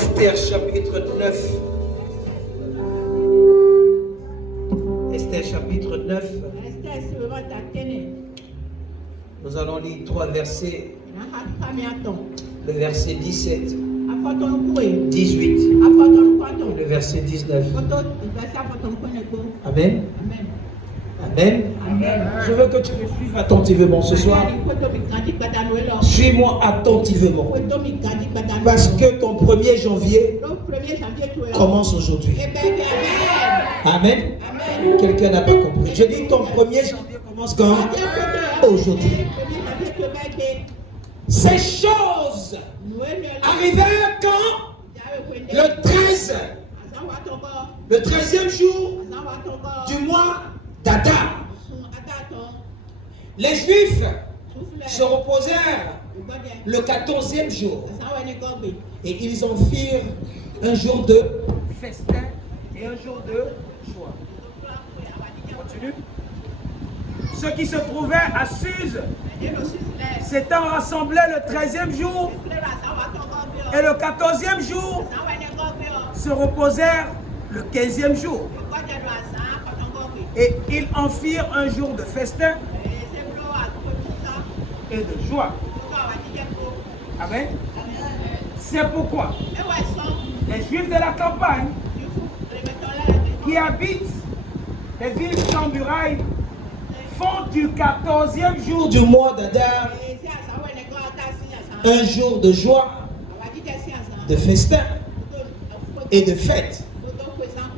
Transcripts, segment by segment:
Esther chapitre 9. Esther chapitre 9. Nous allons lire 3 versets. Le verset 17, 18 et le verset 19. Amen. Amen. Je veux que tu me suives attentivement ce soir. Suis-moi attentivement. Parce que ton 1er janvier commence aujourd'hui. Amen. Quelqu'un n'a pas compris. Je dis ton 1er janvier commence quand? Aujourd'hui. Ces choses arrivèrent quand? Le 13. Le 13e jour du mois d'Adar. Les Juifs se reposèrent le 14e jour. Et ils en firent un jour de festin et un jour de joie. Continue. Ceux qui se trouvaient à Suse s'étant rassemblés le 13e jour et le 14e jour se reposèrent le 15e jour. Et ils en firent un jour de festin et de joie. Amen. C'est pourquoi les Juifs de la campagne qui habitent les villes sans murailles font du 14e jour du mois d'Adar un jour de joie, de festin et de fête,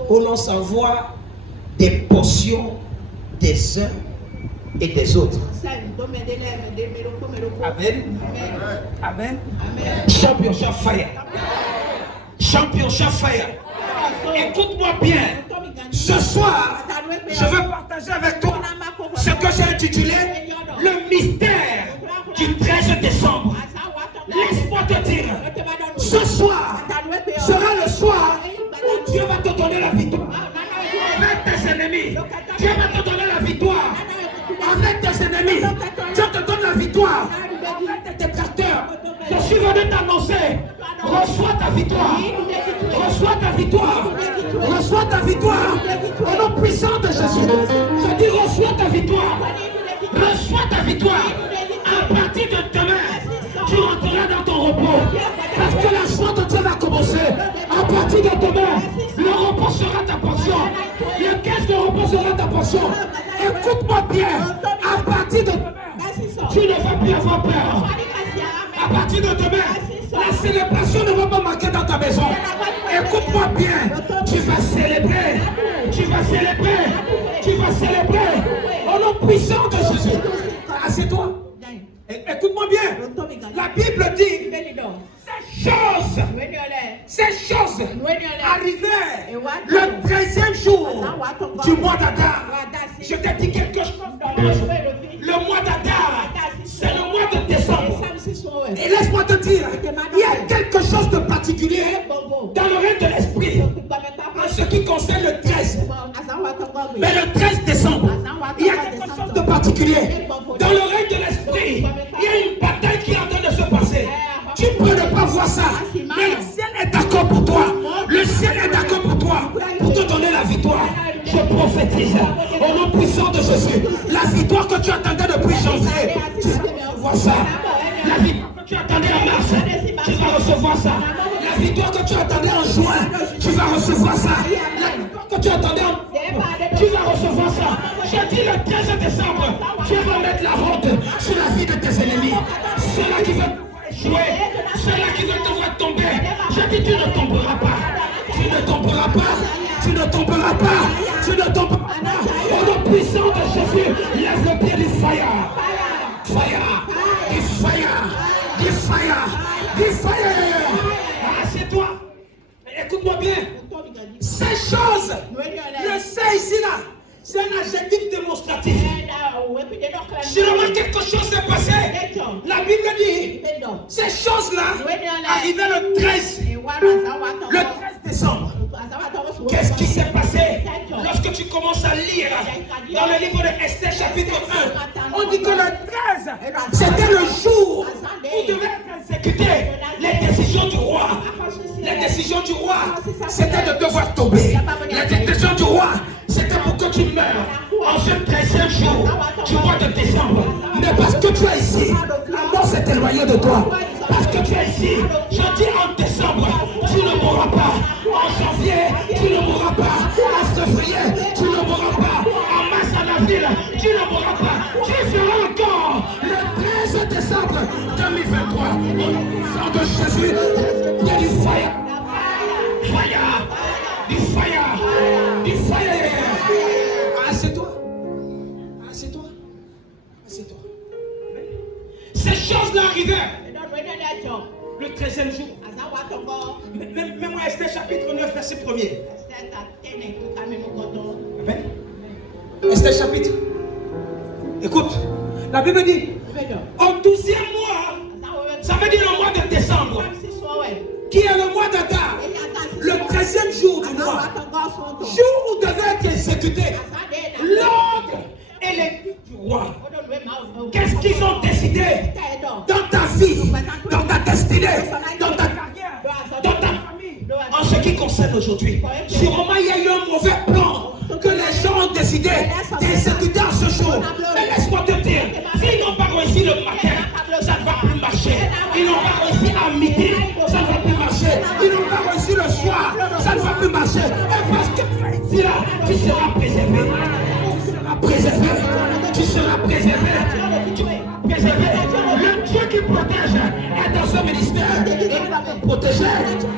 où l'on s'envoie des portions des uns et des autres. Amen. Amen. Championship fire. Championship fire. Écoute-moi bien. Ce soir, je veux partager avec toi ce que j'ai intitulé le mystère du 13 décembre. Laisse-moi te dire, ce soir sera le soir où Dieu va te donner la victoire. Avec tes ennemis, Dieu va te donner la victoire. Avec tes ennemis, Dieu te donne la victoire. Avec tes détracteurs, je suis venu t'annoncer, reçois ta victoire. Reçois ta victoire. Reçois ta victoire. Au nom puissant de Jésus, je dis reçois ta victoire. Reçois ta victoire. À partir de demain, tu rentreras dans ton repos. Parce que la joie de Dieu va commencer. À partir de demain, le repos sera ta portion. Le 15 de repos sera ta portion. Écoute-moi bien. À partir de demain, tu ne vas plus avoir peur. À partir de demain, la célébration ne va pas manquer dans ta maison. Écoute-moi bien. Tu vas célébrer. Tu vas célébrer. Tu vas célébrer. Au nom puissant de Jésus. Assieds-toi. Écoute-moi bien. La Bible dit ces choses arrivaient le 13e jour du mois d'Adar. Je t'ai dit quelque chose. Le mois d'Adar, c'est le mois de décembre. Et laisse-moi te dire, il y a quelque chose de particulier dans le règne de l'esprit en ce qui concerne le 13. Mais le 13 décembre, il y a quelque chose de particulier dans le règne de l'esprit. Il y a une bataille qui est en train de se passer. Tu peux ne pas voir ça, mais le ciel est d'accord pour toi. Le ciel est d'accord pour toi, pour te donner la victoire. Je prophétise au nom puissant de Jésus. La victoire que tu attendais depuis janvier, tu vas recevoir ça. La victoire que tu attendais en mars, tu vas recevoir ça. La victoire que tu attendais en juin, tu vas recevoir ça. La victoire que tu attendais en tu vas recevoir ça. Je dis le 15 décembre, Dieu va mettre la honte sur la vie de tes ennemis. Ceux-là qui veulent jouer, ceux-là qui veulent te voir tomber. Je dis tu ne tomberas pas. Tu ne tomberas pas. Tu ne tomberas pas. Tu ne tomberas pas. Au nom puissant de Jésus, lève le pied du fire. Fire. Du fire. Du fire. Du fire. Assieds-toi. Écoute-moi bien. Ces choses, le c'est ici là, c'est un adjectif démonstratif. Si quelque chose s'est passé, la Bible dit, ces choses-là arrivaient le 13 décembre. Qu'est-ce qui s'est passé? Lorsque tu commences à lire dans le livre de Esther chapitre 1, on dit que le 13, c'était le jour où devaient être exécutées les décisions du roi. Les décisions décision du roi, c'était de devoir tomber. La décision du roi, c'était pour que tu meurs en ce 13e jour du mois de décembre. Mais parce que tu es ici, la mort s'est éloignée de toi. Parce que tu es ici, je dis en décembre, tu ne mourras pas. En janvier, tu ne mourras pas. En février, tu ne mourras pas. En mars, en avril, tu ne mourras pas. Tu seras encore le 13 décembre 2023. Au nom de Jésus, il y a du fire. Fire. Du fire. Du fire. Assieds-toi. Assieds-toi. Assieds-toi. Ces choses-là arrivaient le 13e jour. Même moi, Esther chapitre 9, verset 1er. Amen. Esther chapitre. Écoute, la Bible dit, au 12e mois, ça veut dire le mois de décembre, qui est le mois d'Adar, le 13e jour du mois, jour où devait être exécuté l'ordre et les du roi. Qu'est-ce qu'ils ont décidé dans ta vie, dans ta destinée, dans ta carrière, dans ta famille, en ce qui concerne aujourd'hui? Sûrement, il y a eu un mauvais plan que les gens ont décidé d'exécuter en ce jour. Mais laisse-moi te dire, s'ils n'ont pas réussi le matin, ça ne va plus marcher. Ils n'ont pas réussi à midi, ça ne va plus marcher. Ils n'ont pas réussi le soir, ça ne va plus marcher. Et parce que tu es ici là, tu seras préservé. Tu seras préservé. Tu seras préservé. Le Dieu qui protège est dans ce ministère. Il va te protéger.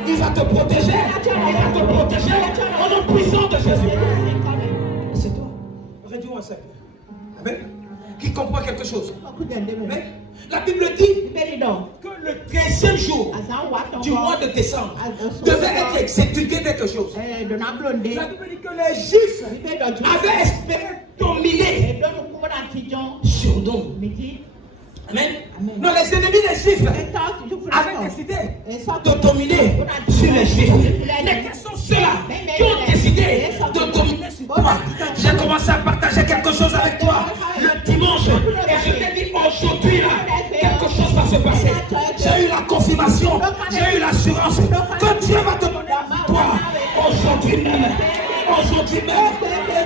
Il va te protéger. Il va te protéger. Au nom puissant de Jésus. C'est toi. Réduis-moi ça. Amen. Qui comprend quelque chose. Amen. La Bible dit que le 13e jour du mois de décembre devait être exécuté quelque chose. La Bible dit que les Juifs avaient espéré dominer sur nous. Amen. Non, les ennemis des Juifs avaient décidé de dominer sur les Juifs. Mais quels sont ceux-là qui ont décidé de dominer sur toi? J'ai commencé à partager quelque chose avec toi le dimanche et je t'ai dit aujourd'hui là, quelque chose va se passer. J'ai eu la confirmation, j'ai eu l'assurance que Dieu va te donner la victoire aujourd'hui même. Aujourd'hui même,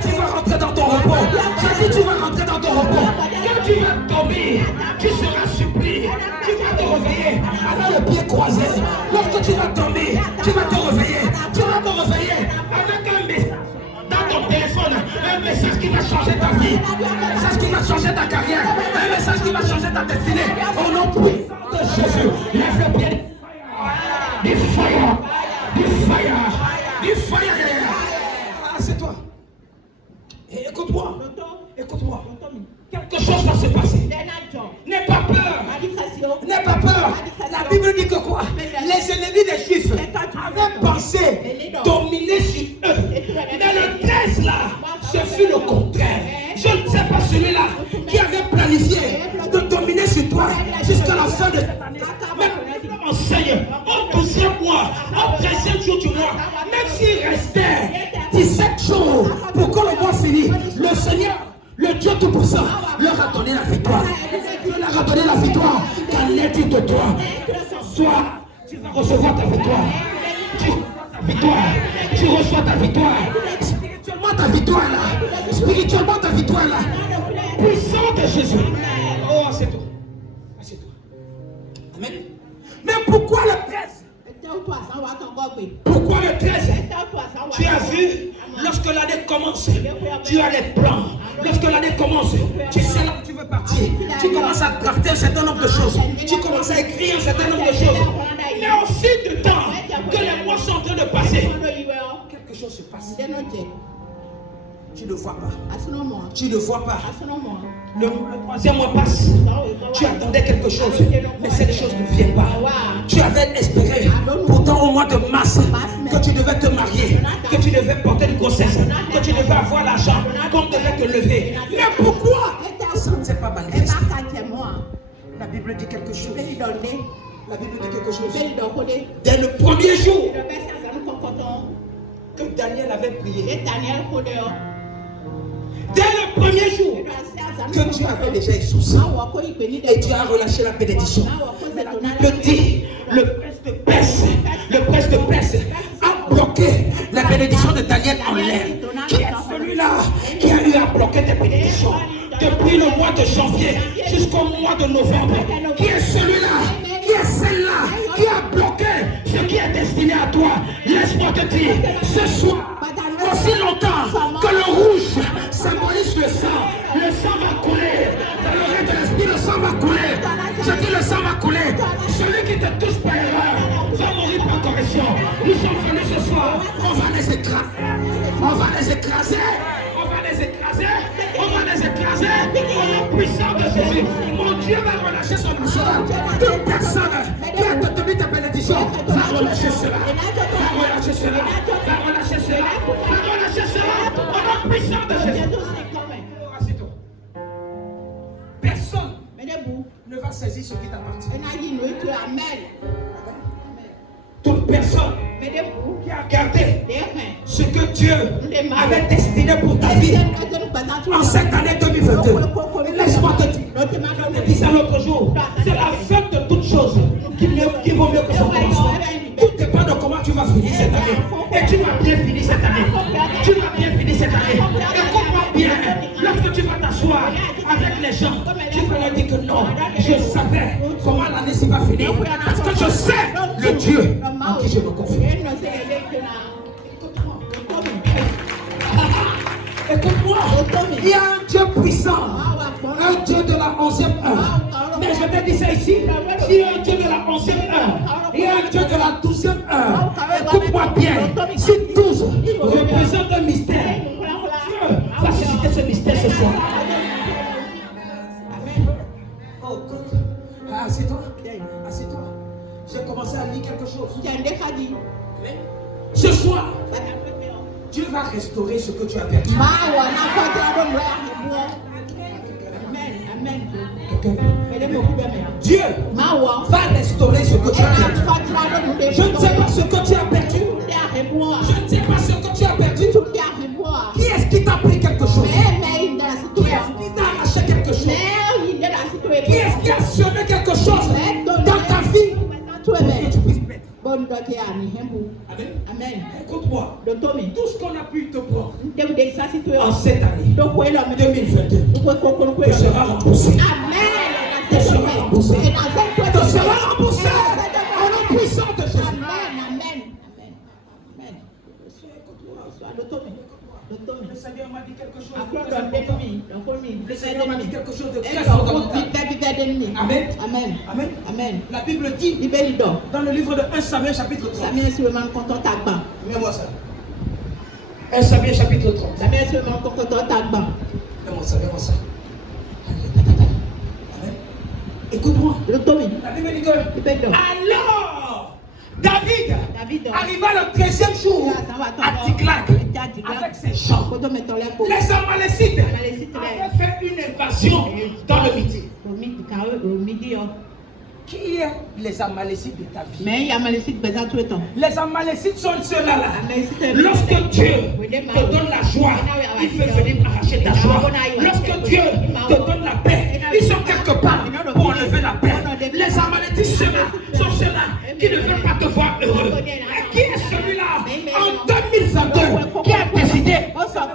tu vas rentrer dans ton repos. J'ai dit tu vas rentrer dans ton repos. Quand tu vas dormir, tu seras surpris. Tu vas te réveiller avec le pied croisé. Lorsque tu vas dormir, tu vas te réveiller. Tu vas te réveiller avec un message dans ton téléphone. Un message qui va changer ta vie. Un message qui va changer ta carrière. Un message qui va changer ta destinée. Au nom puissant de Jésus, lève le pied. Du fire. Du fire. Du fire. C'est toi. Et écoute-moi. Écoute-moi. Quelque chose va se passer. N'aie pas peur. N'aie pas peur. La Bible dit que quoi? Les ennemis des Juifs avaient pensé dominer sur eux. Mais le 13 là, ce fut le contraire. Je ne sais pas celui-là qui avait planifié de dominer sur toi jusqu'à la fin de cette année. Mais enseigne, au 12e mois, au 13e jour du mois, même s'il restait 17 jours pour que le mois finisse, le Seigneur, le Dieu Tout-Puissant, leur a donné la victoire. Dieu leur a donné la victoire. Qu'en est-il de toi? Ce soir, tu vas recevoir ta victoire. Tu reçois ta victoire. Spirituellement ta victoire là. Spirituellement ta victoire là. Puissant de Jésus. Oh, c'est toi. C'est toi. Amen. Mais pourquoi le 13? Pourquoi le 13? Tu as vu, lorsque l'année commence, tu as les plans. Lorsque l'année commence, tu sais là où tu veux partir. Tu commences à crafter un certain nombre de choses. Tu commences à écrire un certain nombre de choses. Mais au fil du temps, que les mois sont en train de passer, quelque chose se passe. Tu ne vois pas. Tu ne vois pas. Le 3e mois passe. Tu attendais quelque chose, mais cette chose ne vient pas. Tu avais espéré, pourtant au mois de mars, que tu devais te marier, que tu devais porter une grossesse, que tu devais avoir l'argent, qu'on devait te lever. Mais pourquoi ça ne s'est pas manifesté? La Bible dit quelque chose. La Bible dit quelque chose. Dès le premier jour que Daniel avait prié, dès le premier jour que Dieu avait déjà exaucé et Dieu a relâché la bénédiction. Mais la Bible dit, le prince de Perse bloqué la bénédiction de Daniel en l'air? Qui est celui-là qui a eu à bloquer tes bénédictions depuis le mois de janvier jusqu'au mois de novembre? Qui est celui-là? Qui est celle-là qui a bloqué ce qui est destiné à toi? Laisse-moi te dire, ce soir, aussi longtemps que le rouge symbolise le sang va couler. Dans l'oreille de l'esprit, le sang va couler. Je dis le sang va couler. Celui qui te touche par erreur va mourir par correction. Nous sommes venus ce soir, on va les écraser. On va les écraser. On va les écraser. On va les écraser. Au nom puissant de Jésus. Mon Dieu va relâcher son boussole. Toute personne qui a tenu ta bénédiction va relâcher cela. Va relâcher cela. Va relâcher cela. Va relâcher cela. Au nom puissant de Jésus. Personne ne va saisir ce qui t'appartient. Toute personne qui a gardé ce que Dieu avait destiné pour ta vie en cette année 2022. Laisse-moi te dire, je te dis ça l'autre jour, c'est la fin de toutes choses qui vaut mieux que son commencement. Tout dépend de comment tu vas finir cette année. Et tu vas bien finir cette année. Tu vas bien finir cette année. Et comprends bien, lorsque tu vas t'asseoir avec les gens, tu vas leur dire que non, je savais comment l'année s'y va finir. Parce que je sais le Dieu en qui je me confie. Écoute-moi, il y a un Dieu puissant, un Dieu de la 11e heure. Mais je te dis ça ici, il y a un Dieu de la 11e heure, il y a un Dieu de la 12e heure. Écoute-moi bien, si 12 représente un mystère, Dieu va susciter ce mystère ce soir. Oh, écoute, assieds-toi, assieds-toi. J'ai commencé à lire quelque chose. Ce soir, Dieu va restaurer ce que tu as perdu. Dieu va restaurer ce que tu as perdu. Je ne sais pas ce que tu as perdu. Je ne sais pas ce que tu as perdu. Qui est-ce qui t'a pris quelque chose? Qui est-ce qui t'a arraché quelque chose? Qui est-ce qui a semé quelque chose dans ta vie pour que tu puisses mettre? Amen. Écoute-moi. Tout ce qu'on a pu te prendre en cette année 2022 te sera remboursé. Amen. Te sera remboursé. Te sera remboursé. Au nom puissant de Jésus. Amen. Le Seigneur m'a dit quelque chose de très important. Le Seigneur m'a dit quelque chose de très fondamental. Amen. La Bible dit dans le livre de 1 Samuel chapitre 30. Mets-moi ça. 1 Samuel chapitre 30. Mets-moi ça. Amen. Écoute-moi. La Bible dit que alors David arriva le 13e jour à Ticlac avec ses gens. Les Amalécites avaient fait une invasion dans le midi. Qui est les Amalécites de ta vie? Les Amalécites sont ceux-là. Lorsque Dieu te donne la joie, il peut venir arracher ta joie. Lorsque Dieu te donne la paix, ils sont quelque part pour enlever la paix. Les Amalécites sont ceux-là qui ne veulent pas te voir heureux. Et qui est celui-là en 2022 qui a décidé de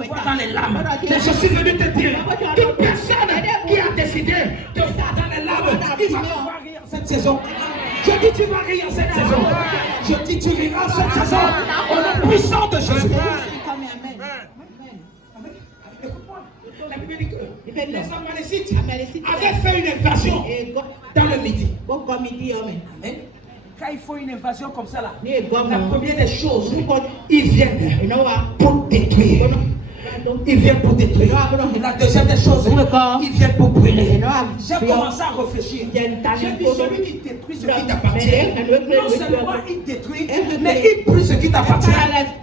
voir dans les larmes? Mais je suis venu te dire, toute personne qui a décidé de voir dans les larmes, il va te voir rire cette saison. Je dis tu vas rire cette saison. Je dis tu riras cette saison. Au nom puissant de Jésus. Écoute-moi. La Bible dit que les Amalécites avaient fait une invasion dans le midi. Amen. Quand il faut une invasion comme ça là, la première des choses, ils viennent pour détruire. Ils viennent pour détruire. La deuxième des choses, ils viennent pour brûler. J'ai commencé à réfléchir. J'ai dit celui qui détruit ce qui t'appartient, non seulement il détruit, mais il brûle ce qui t'appartient.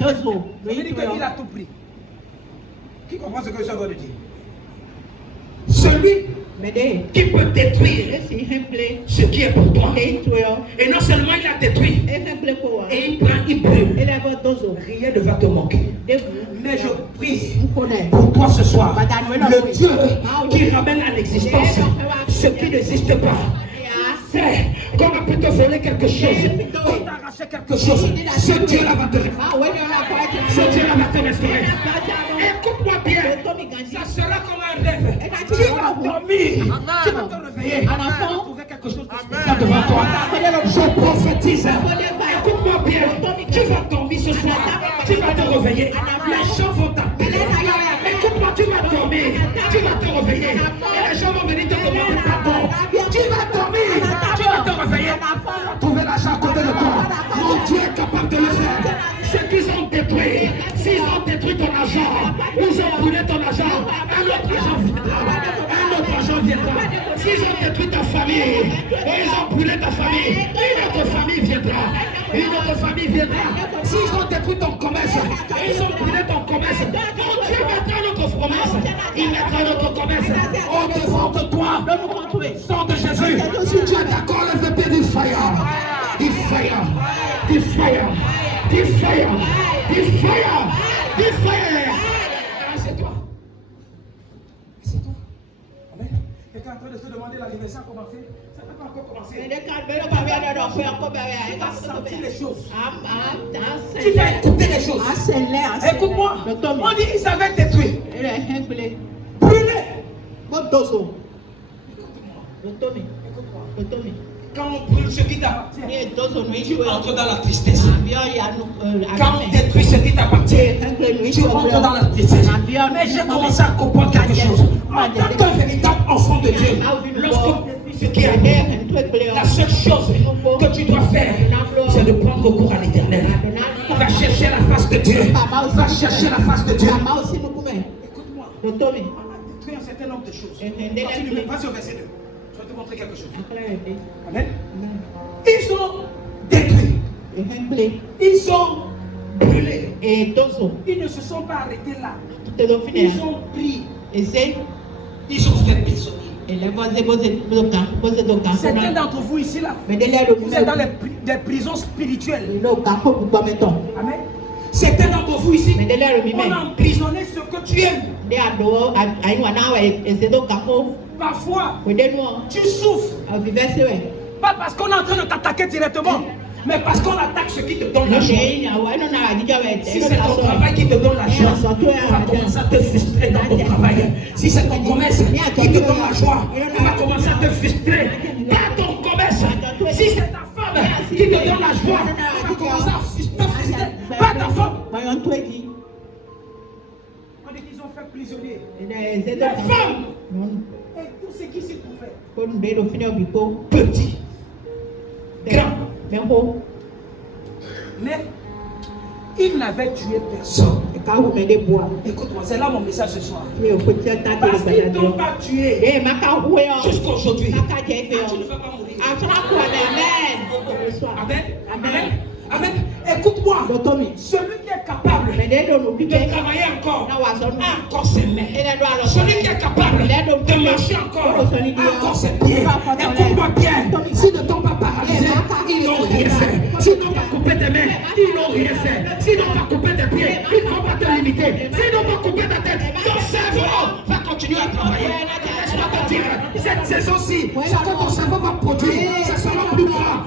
Je dis qu'il a tout pris. Qui comprend ce que je suis en train de dire? Celui qui peut détruire ce qui est pour toi. Et non seulement il a détruit, et il prend, il brûle. Rien ne va te manquer. Mais je prie pour toi ce soir, le Dieu qui ramène à l'existence ce qui n'existe pas. C'est qu'on a pu te voler quelque chose, qu'on t'a arraché quelque chose, ce Dieu-là va te restaurer. Ce Dieu-là va te restaurer. Écoute-moi bien, ça sera comme un rêve. Tu vas dormir, tu vas te réveiller, tu vas trouver quelque chose de spécial devant toi. Je prophétise. Écoute-moi bien, tu vas dormir ce soir, tu vas te réveiller. Les gens vont t'appeler. Écoute-moi, tu vas dormir, tu vas te réveiller. Et les gens vont venir te demander pardon. Tu vas dormir, tu vas te réveiller. Trouver l'argent à côté de toi. Mon Dieu est capable de le faire. Ceux qui ont détruit, s'ils ont détruit ton argent, ils ont brûlé ton argent, un autre argent viendra. Un autre argent viendra. S'ils ont détruit ta famille, et ils ont brûlé ta famille, une autre famille viendra. Une autre famille viendra. S'ils ont détruit ton commerce, et ils ont brûlé ton commerce, mon Dieu mettra notre commerce. Il mettra notre commerce au devant de toi. Sang de Jésus. Tu es d'accord, lève le pied du fire. Du fire. Du fire. Du fire. Du fire. Du fire. C'est toi. C'est toi. Amen. Quelqu'un est en train de se demander l'anniversaire comment faire. Ça n'a pas encore commencé. Tu vas sentir les choses. Tu vas écouter les choses. Écoute-moi. On dit qu'ils avaient détruit. Brûlé. Écoute-moi. Quand on brûle ce qui t'appartient, tu entres dans la tristesse. Quand on détruit ce qui t'appartient, tu entres dans la tristesse. Mais j'ai commencé à comprendre quelque chose. En tant qu'un véritable enfant de Dieu, lorsqu'on détruit ce qui arrive, la seule chose que tu dois faire, c'est de prendre recours à l'éternel. Va chercher la face de Dieu. Va chercher la face de Dieu. Écoute-moi. On a détruit un certain nombre de choses. Continue, vas-y au verset 2. Je vais te montrer quelque chose. Amen. Ils ont détruit. Ils ont brûlé. Ils ne se sont pas arrêtés là. Ils ont pris. Ils ont fait prisonnier. Certains d'entre vous ici là, vous êtes dans des prisons spirituelles. Amen. Certains d'entre vous ici, on a emprisonné ce que tu aimes. Parfois, tu souffres. Pas parce qu'on est en train de t'attaquer directement, mais parce qu'on attaque ce qui te donne la joie. Si c'est ton travail qui te donne la joie, tu vas commencer à te frustrer dans ton travail. Si c'est ton commerce qui te donne la joie, tu vas commencer à te frustrer. Pas ton commerce. Si c'est ta femme qui te donne la joie, tu vas commencer à te frustrer. Pas ta femme. On dit qu'ils ont fait prisonnier les femmes et tout ce qui s'y trouvait. Petit, grand. Mais il n'avait tué personne. Écoute-moi, c'est là mon message ce soir. Parce qu'ils t'ont pas tué jusqu'aujourd'hui. Tu ne vas pas mourir. Amen. Amen. Amen. Écoute-moi. Celui qui est capable de travailler encore a encore ses mains. Celui qui est capable de marcher encore a encore ses pieds. Écoute-moi bien. S'ils ne t'ont pas paralysé, ils n'ont rien fait. S'ils n'ont pas coupé tes mains, ils n'ont rien fait. S'ils n'ont pas coupé tes pieds, ils ne vont pas te limiter. S'ils n'ont pas coupé ta tête, ton cerveau va continuer à travailler. Laisse-moi te dire, cette saison-ci, ce que ton cerveau va produire, ça sera plus grand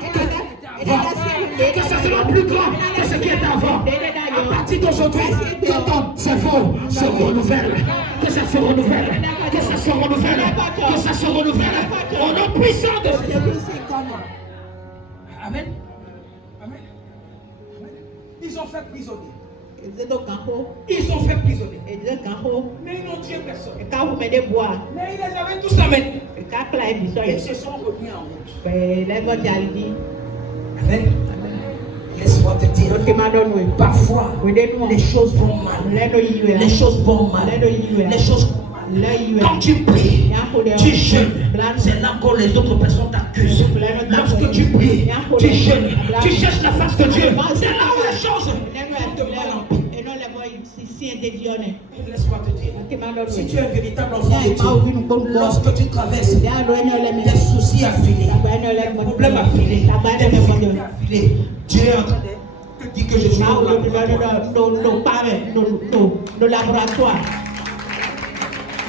que ça sera plus grand que ce qui est avant. À partir d'aujourd'hui, que ton cerveau se renouvelle, que ça se renouvelle, que ça se renouvelle, que ça se renouvelle au nom puissant de Jésus. Amen. Amen. Ils ont fait prisonnier. Ils ont fait prisonnier. Mais ils n'ont tué personne. Mais ils les avaient tous amenés. Ils se sont remis en route. Amen. Laisse-moi te dire, parfois les choses vont mal. Les choses vont mal. Les choses vont mal. Quand tu pries, tu jeûnes. C'est là que les autres personnes t'accusent. Lorsque tu pries, tu jeûnes. Tu cherches la face de Dieu. C'est là où les choses vont de mal en pis. Laisse-moi te dire, si tu es un véritable enfant de Dieu, lorsque tu traverses des soucis affilés, des problèmes affilés, des difficultés affilées, Dieu est en train de te dire que je suis au laboratoire.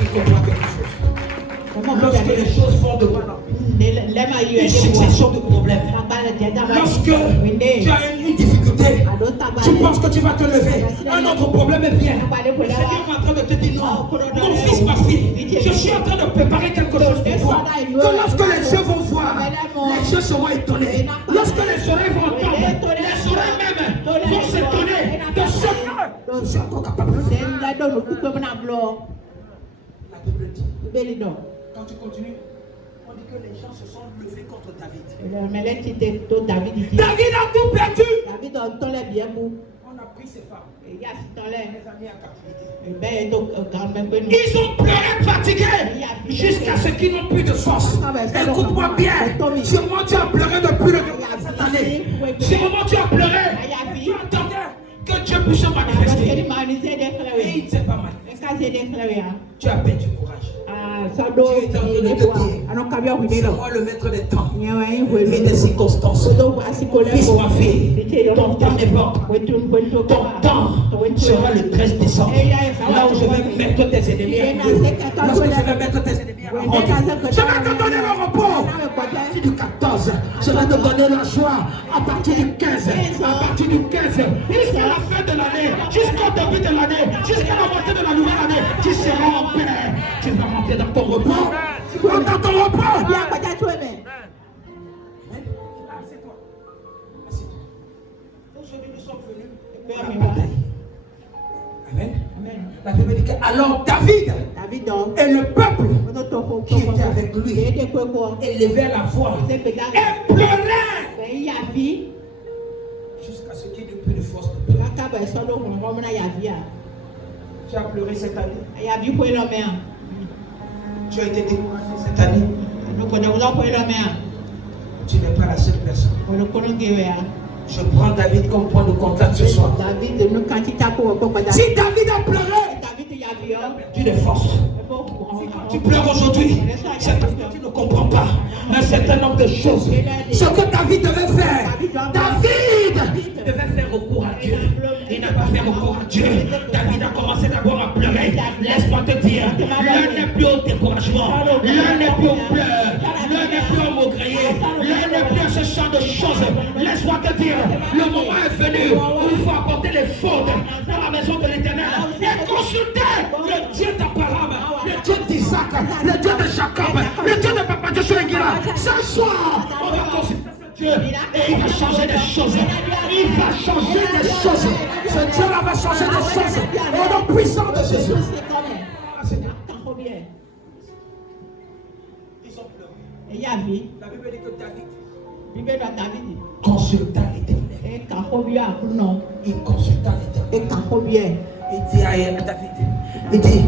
Il comprend quelque chose. Lorsque les choses vont de mal en pis, une succession de problèmes. Lorsque tu as une Tu penses que tu vas te lever. Un autre problème vient. Le Seigneur est en train de te dire non. Mon fils, ma fille, je suis en train de préparer quelque chose pour toi. Que lorsque les yeux vont voir, les yeux seront étonnés. Lorsque les oreilles vont entendre, les oreilles même vont s'étonner de ce que je suis encore capable de faire. La Bible dit, quand tu continues, on dit que les gens se sont levés contre David. David a tout perdu. On a pris ses femmes. Les a mis en captivité. Ils ont pleuré fatigués jusqu'à ce qu'ils n'ont plus de force. Écoute-moi bien. Sûrement tu as pleuré depuis cette année. Sûrement tu as pleuré. Tu attendais que Dieu puisse se manifester. Et il ne s'est pas manifesté. Tu as perdu courage. Tu es en train de te dire, c'est moi le maître des temps et des circonstances. Fils, ma fille, ton temps n'est pas. Ton temps sera le 13 décembre. Là où je vais mettre tes ennemis à feu. Lorsque je vais mettre tes ennemis à honte, je vais te donner le repos. À partir du 14, je vais te donner la joie. À partir du 15, à partir du 15, jusqu'à la fin de l'année, jusqu'au début de l'année, jusqu'à la moitié de la nouvelle année, tu seras en paix. Tu vas rentrer dans ton repos. Dans ton repos. Aujourd'hui, nous sommes venus pour la bataille. Amen. La Bible dit que alors David et le peuple qui était avec lui élevaient la voix et pleuraient jusqu'à ce qu'il n'y ait plus de force de pleurer. Tu as pleuré cette année. Tu as été découragé cette année. Tu n'es pas la seule personne. Je prends David comme point de contact ce soir. Si David a pleuré, il a perdu des forces. Si quand tu pleures aujourd'hui, c'est parce que tu ne comprends pas un certain nombre de choses. Ce que David devait faire, David devait faire recours à Dieu. Il n'a pas fait recours à Dieu. David a commencé d'abord à pleurer. Laisse-moi te dire, l'un n'est plus au découragement, l'un n'est plus au pleur, l'un n'est plus au maugréer, l'un n'est plus à ce genre de choses. Laisse-moi te dire, le moment est venu où il faut apporter les fautes dans la maison de l'Éternel et consulter le Dieu d'Abraham, le Dieu d'Isaac, le Dieu de Jacob, le Dieu de Papa Joshua Engira. Ce soir, on va consulter ce Dieu et il va changer des choses. Il va changer des choses. Ce Dieu-là va changer des choses. Au nom puissant de Jésus. Ils ont pleuré. La Bible dit que David consulta l'Éternel. Il consulta l'Éternel. Il dit à David, il dit,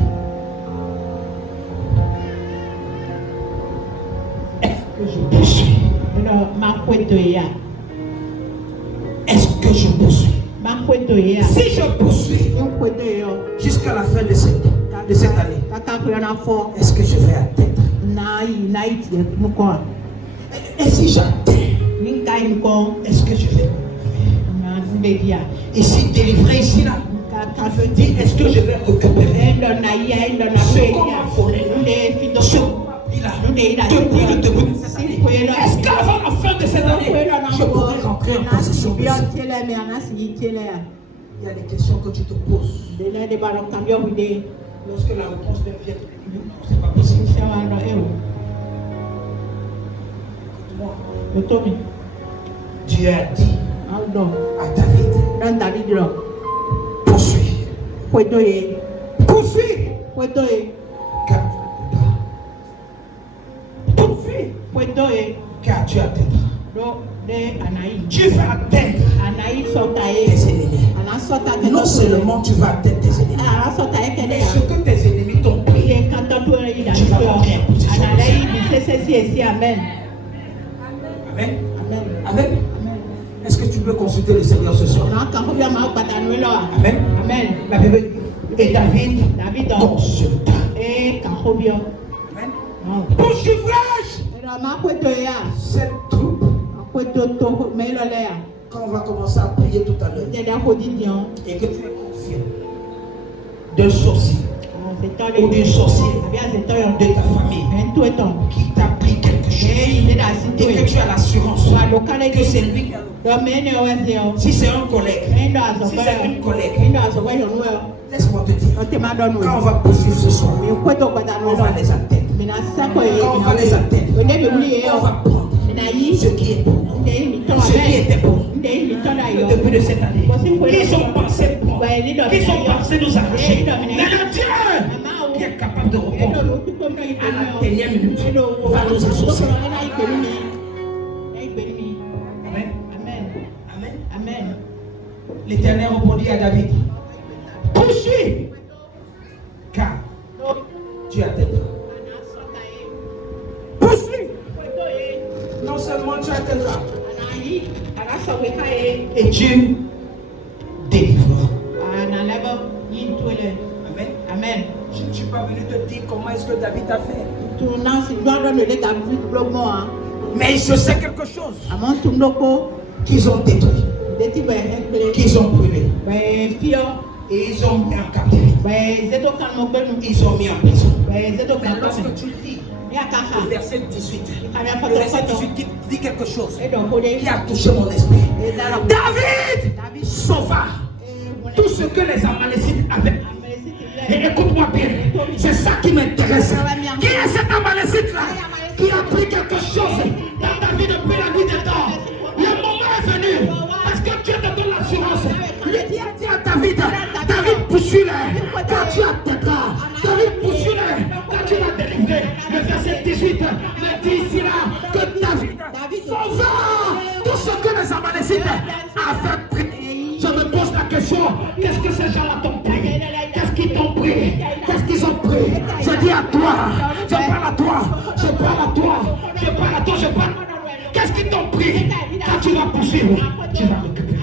est-ce que je poursuis? Est-ce que je poursuis? Si je poursuis jusqu'à la fin de cette année, est-ce que je vais atteindre? Et si j'atteins, est-ce que je vais délivrer? Et si délivrer ici là, veut dire est-ce que je vais récupérer ce qu'on m'a volé, ce qu'on m'a pris là, depuis le début de cette année? Est-ce qu'avant la fin de cette année, je pourrai rentrer en possession de ça? Il y a des questions que tu te poses. Lorsque la réponse vient, c'est pas possible. Écoute-moi. Dieu a dit à David, poursuis. Poursuis. Car car tu atteindras. Tu vas atteindre tes ennemis. Non seulement tu vas atteindre tes ennemis, mais ce que tes ennemis t'ont pris, tu vas rentrer en possession. Amen. Amen. Amen. Est-ce que tu peux consulter le Seigneur ce soir? Amen. La Bible dit, et David consulta. Amen. Poursuivrai-je cette troupe? Quand on va commencer à prier tout à l'heure, et que tu es conscient d'un sorcier ou d'une sorcière de ta famille qui t'a pris quelque chose et que tu as l'assurance que c'est lui qui a l'autre. Si c'est un collègue, si c'est une collègue, laisse-moi te dire, quand on va poursuivre ce soir, on va les atteindre. Quand on va les atteindre, on va prendre ce qui est pour nous, ce qui était pour nous depuis de cette année. Ils ont pensé prendre, ils ont pensé nous arracher. Mais le Dieu qui est capable de répondre à la dernière minute va nous associer. Amen. Amen. Amen. L'Éternel répondit à David, poursuis, car tu as tes bras. Poursuis. Non seulement tu as tes bras, et Dieu délivre. Amen. Amen. Je ne suis pas venu te dire comment est-ce que David a fait. Mais je sais quelque chose. Qu'ils ont détruit. Qu'ils ont brûlé. Et ils ont mis en captivité. Ils ont mis en prison. Mais lorsque tu lis le verset 18, le verset 18 qui dit quelque chose qui a touché mon esprit. David sauva tout ce que les Amalécites avaient. Et écoute-moi bien, c'est ça qui m'intéresse. Qui est cet Amalécite-là qui a pris quelque chose dans ta vie depuis la nuit des temps? Le moment est venu parce que Dieu te donne l'assurance. Il dit à David, David poursuis-les car tu as tes bras. David poursuis-les car tu l'as délivré. Le verset 18 me dit ici là que David sauva tout ce que les Amalécites avaient pris. Je me pose la question, qu'est-ce que ces gens-là t'ont pris? Qu'est-ce qu'ils t'ont pris? Qu'est-ce qu'ils ont pris? Je dis à toi, je parle à toi, je parle à toi, je parle à toi, je parle. Qu'est-ce qu'ils t'ont pris? Quand tu vas poursuivre, tu vas récupérer.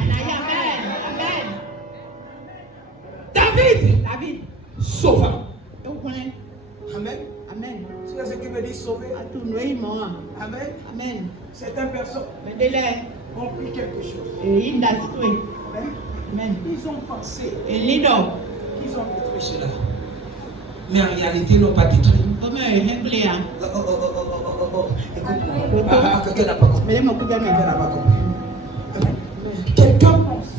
David sauva. Amen. Amen. Tu sais ce qui veut dire sauver? Amen. Amen. Certaines personnes ont pris quelque chose. Amen. Ils ont pensé qu'ils ont détruit cela. Mais en réalité, ils n'ont pas détruit. Écoute-moi. Quelqu'un n'a pas compris. Quelqu'un pense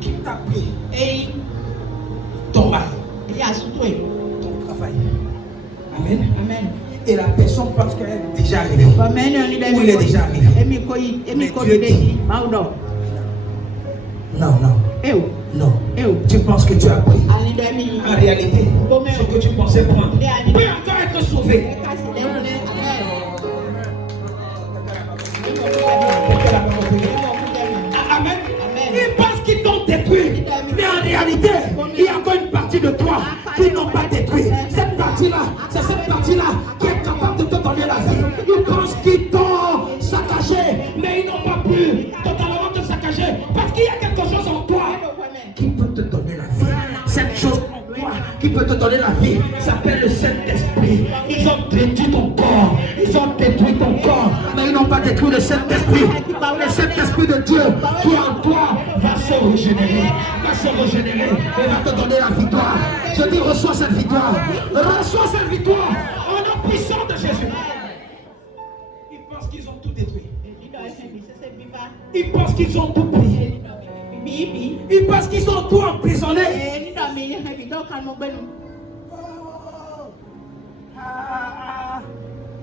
qui t'a pris ton mari, ton travail. Amen. Amen. Et la personne pense qu'elle est déjà arrivée. Ou il est déjà arrivé. Mais Dieu dit, non. Tu penses que tu as pris. En réalité, ce que tu pensais prendre peut encore être sauvé. Amen. Ils pensent qu'ils t'ont détruit. Mais en réalité, il y a encore une partie de toi qui n'ont pas détruit. Cette partie-là, c'est cette partie-là qui est capable de te donner la vie. Ils pensent qu'ils t'ont saccagé, mais ils n'ont pas pu totalement te saccager. Parce qu'il y a quelque chose en toi qui peut te donner la vie. Cette chose en toi qui peut te donner la vie s'appelle le Saint-Esprit. Ils ont détruit ton corps. Ils ont détruit ton corps. Mais ils n'ont pas détruit le Saint-Esprit. Le Saint-Esprit de Dieu qui est en toi va se régénérer. Va se régénérer et va te donner la victoire. Je dis reçois cette victoire. Reçois cette victoire en la puissance de Jésus. Ils pensent qu'ils ont tout détruit. Ils pensent qu'ils ont tout pris. Ils pensent qu'ils ont tout emprisonné.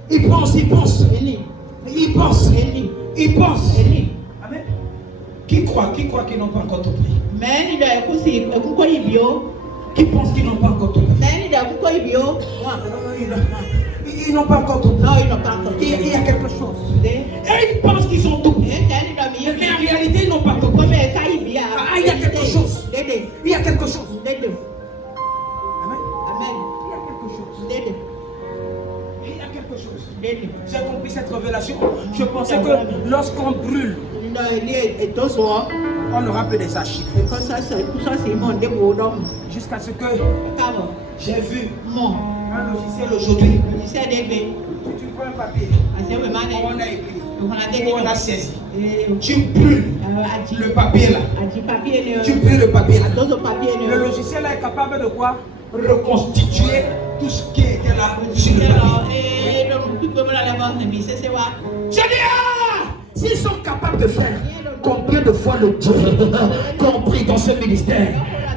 Ils pensent. Amen. Qui croit qu'ils n'ont pas encore tout pris? Qui pense qu'ils n'ont pas encore tout pris? Ils n'ont pas encore tout pris. Il y a quelque chose. Et ils pensent qu'ils ont tout pris. Mais en réalité, ils n'ont pas tout pris. Il y a quelque chose. Il y a quelque chose. Amen. Il y a quelque chose. J'ai compris cette révélation. Je pensais que lorsqu'on brûle, on aura peu des archives. Jusqu'à ce que j'ai vu un logiciel aujourd'hui. Tu prends un papier, on a écrit, on a saisi. Tu brûles le papier là. Tu brûles le papier là. Le logiciel là est capable de quoi? reconstituer tout ce qui était là sur le papier. Je dis, s'ils sont capables de faire, combien de fois le Dieu compris dans ce ministère,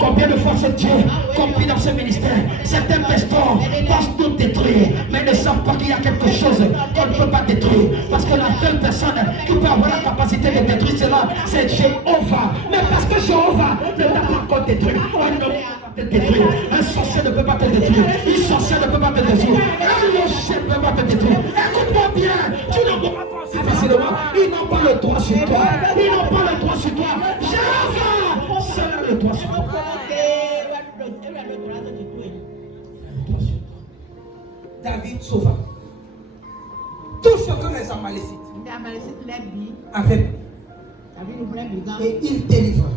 combien de fois ce Dieu compris dans ce ministère, certains pasteurs pensent tout détruire, mais ne savent pas qu'il y a quelque chose qu'on ne peut pas détruire, parce que la seule personne qui peut avoir la capacité de détruire cela, c'est Jéhovah. Mais parce que Jéhovah ne t'a pas encore détruit, on ne peut pas te détruire. Un sorcier ne peut pas te détruire, une sorcière ne peut pas te détruire, un rocher ne peut pas te détruire. Écoute-moi bien, tu ne pourras pas difficilement, ils n'ont pas le droit sur toi, ils n'ont pas le droit sur toi. Jéhovah, c'est le droit sur toi. David sauva tout ce que les Amalécites avaient, et il délivra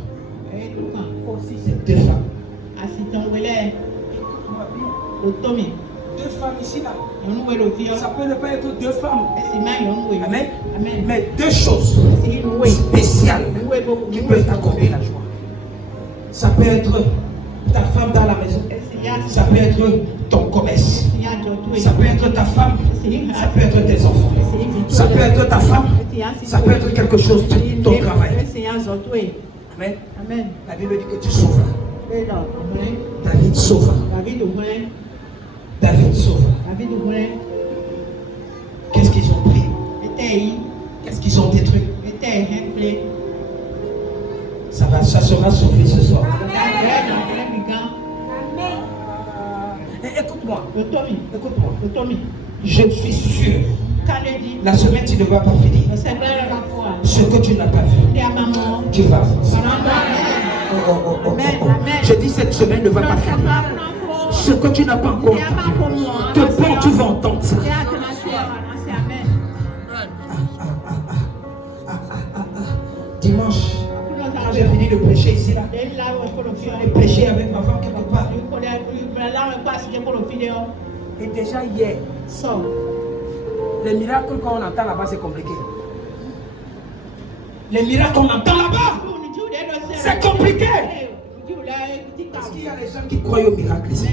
aussi ces deux femmes. Deux femmes ici là, ça peut ne pas être deux femmes. Amen. Mais deux choses spéciales qui peuvent t'accorder la joie. Ça peut être ta femme dans la maison, ça peut être ton commerce, ça peut être ta femme, ça peut être tes enfants, ça peut être ta femme, ça peut être quelque chose de ton travail. Amen. La Bible dit que tu sauveras. David sauva. David sauva. Qu'est-ce qu'ils ont pris? Qu'est-ce qu'ils ont détruit? Ça sera sauvé ce soir. Écoute-moi. Je suis sûr. La semaine, tu ne vas pas finir. Ce que tu n'as pas vu, tu vas voir. Je dis cette semaine ne va pas finir. Ce que tu n'as pas encore entendu, de bon tu vas entendre ça. Dimanche, quand j'ai fini de prêcher ici là, j'ai prêché avec ma femme quelque part. Et déjà hier, les miracles qu'on entend là-bas, c'est compliqué. Les miracles qu'on entend là-bas, c'est compliqué. Est-ce qu'il y a des gens qui croient au miracle ici?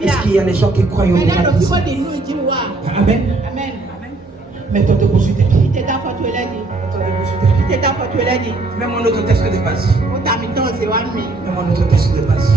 Est-ce qu'il y a des gens qui croient au miracle ici? Amen. Mets ton debout sur tes pieds. Mets mon autre texte de base. Mets mon autre texte de base.